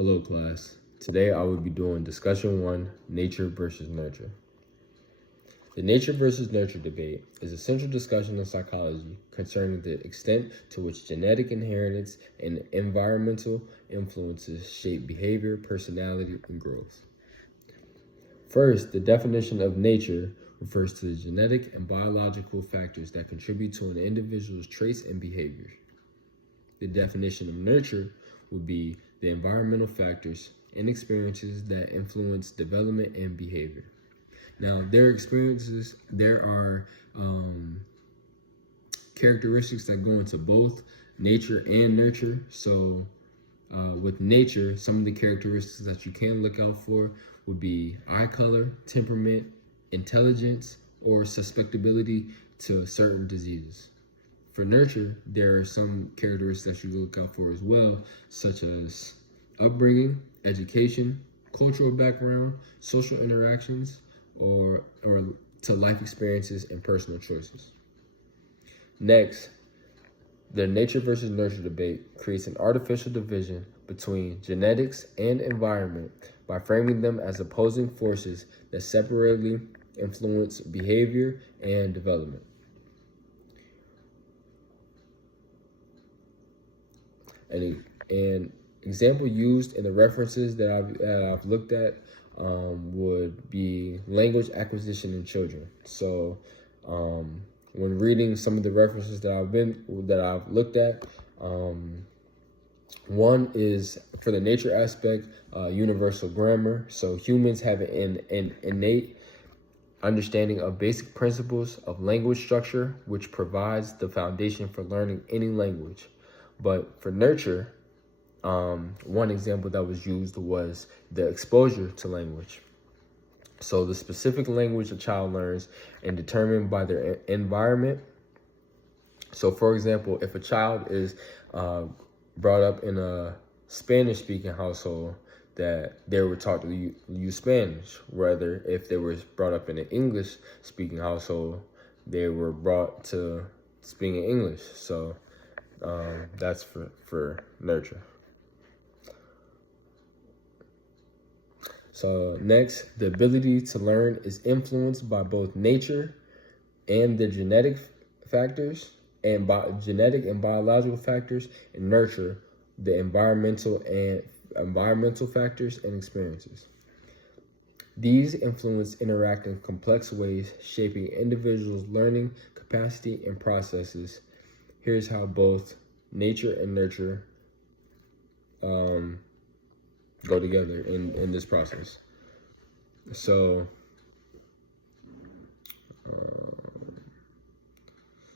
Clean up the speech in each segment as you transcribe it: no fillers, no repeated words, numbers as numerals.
Hello class. Today I will be doing discussion 1, nature versus nurture. The nature versus nurture debate is a central discussion in psychology concerning the extent to which genetic inheritance and environmental influences shape behavior, personality, and growth. First, the definition of nature refers to the genetic and biological factors that contribute to an individual's traits and behaviors. The definition of nurture would be the environmental factors and experiences that influence development and behavior. Now, there are characteristics that go into both nature and nurture. So with nature, some of the characteristics that you can look out for would be eye color, temperament, intelligence, or susceptibility to certain diseases. For nurture, there are some characteristics that you look out for as well, such as upbringing, education, cultural background, social interactions, or to life experiences and personal choices. Next, the nature versus nurture debate creates an artificial division between genetics and environment by framing them as opposing forces that separately influence behavior and development. An example used in the references that I've looked at would be language acquisition in children. So when reading some of the references that I've looked at, one is for the nature aspect, universal grammar. So humans have an innate understanding of basic principles of language structure, which provides the foundation for learning any language. But for nurture, one example that was used was the exposure to language. So the specific language a child learns and determined by their environment. So for example, if a child is brought up in a Spanish-speaking household, that they were taught to use Spanish. Rather, if they were brought up in an English-speaking household, they were brought to speaking English. So that's for nurture. So next, the ability to learn is influenced by both nature and the genetic and biological factors, and nurture, the environmental factors and experiences. These influence interact in complex ways, shaping individuals' learning capacity and processes. Here's how both nature and nurture go together in this process. So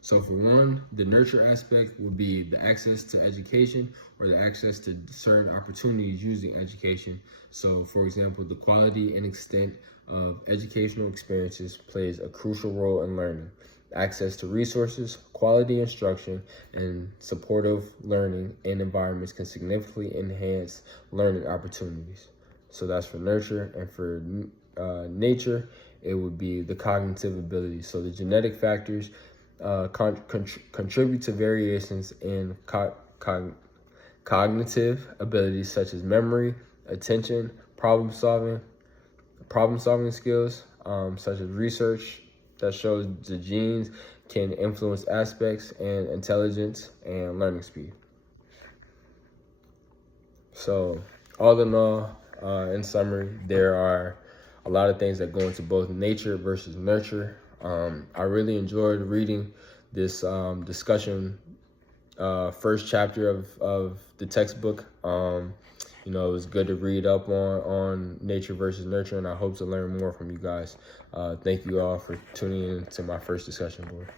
for one, the nurture aspect would be the access to education or the access to certain opportunities using education. So for example, the quality and extent of educational experiences plays a crucial role in learning. Access to resources, quality instruction, and supportive learning and environments can significantly enhance learning opportunities. So that's for nurture. And for nature, it would be the cognitive abilities. So the genetic factors contribute to variations in cognitive abilities such as memory, attention, problem solving skills, such as research that shows the genes can influence aspects and intelligence and learning speed. So all in all, in summary, there are a lot of things that go into both nature versus nurture. I really enjoyed reading this discussion, first chapter of the textbook. It was good to read up on nature versus nurture, and I hope to learn more from you guys. Thank you all for tuning in to my first discussion board.